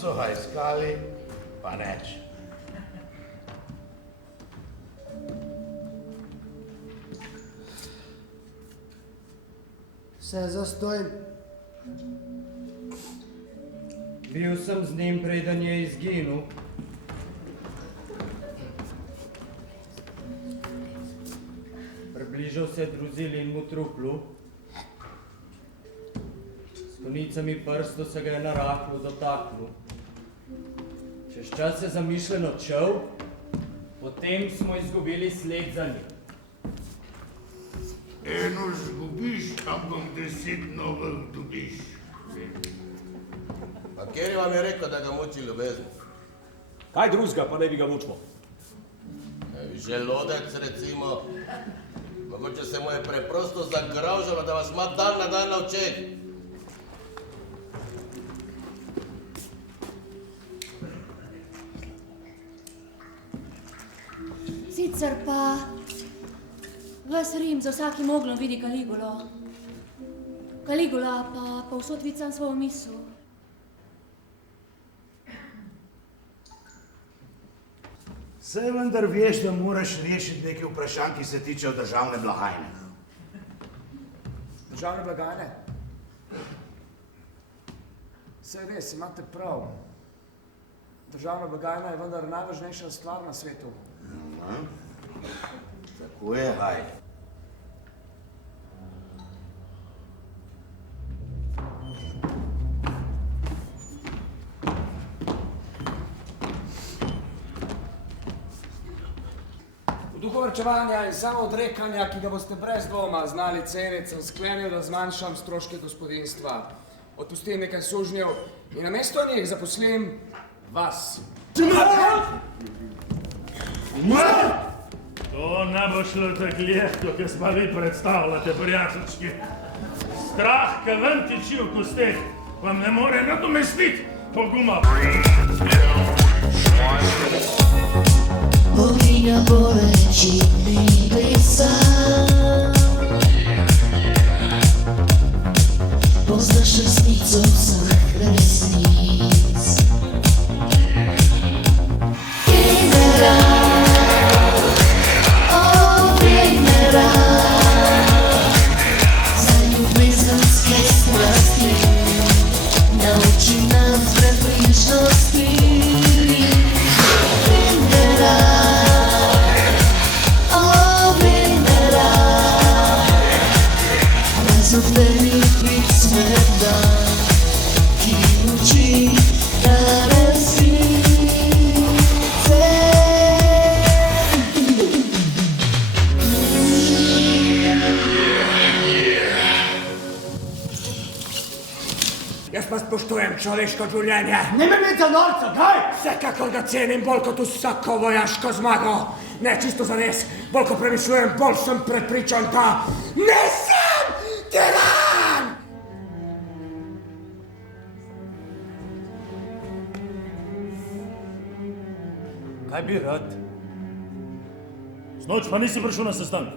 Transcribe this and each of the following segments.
so ga iskali, pa neč. Se zastojim. Bil sem z njim, preden je izginil. Približal se je druzilinemu truplu. S konicami prstov se ga je na rahlo dotaknil. Čez čas je zamišljeno odšel, potem smo izgubili sled za njim. Eno zgubiš, ampak 10 novih dobiš. Pa kjer vam je rekel, da ga muči ljubezen? Kaj drugega pa ne bi ga mučilo? Želodec, recimo. Mogoče se mu je preprosto zagravžalo, da vas ima dan na dan na očeh. Sicer pa ves Rim za vsakim oglom vidi Kaligulo. Kaligula pa povsod vicam svojo misel. Saj vendar veš, da moraš rešiti nekaj vprašanj, ki se tičejo državne blagajne. Državne blagajne? Saj res, imate prav. Državna blagajna je vendar najvažnejša stvar na svetu. Tako je, haj. V duhu varčevanja in samoodrekanja, ki ga boste brez dvoma znali ceniti, sem sklenil, da zmanjšam stroške gospodinjstva. Odpustim nekaj sužnjev in namesto njih zaposlim vas. To ne bo šlo tako lahko, kot smo vi predstavljate, prijateljčki. Strah, ki ven tiči v kosteh, vam ne more nadomestiti poguma. Boginja boleči nebesa, poznaš resnico vseh resnic. General, general, za ljubezenske strasti, nauči nas prepričnosti. Zoperi tvit smrda, ki uči na resnice. Jaz pa spoštujem človeško življenje. Ne me imeti za norca, kaj? Vsekakor ga cenim bolj kot vsako vojaško zmago. Ne čisto zares, bolj ko premišljujem, bolj sem prepričan, da ne sem tiran! Kaj bi rad? Snoč pa nisi prišel na sestanek.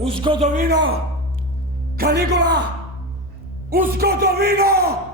V zgodovino! Kaligula! V zgodovino!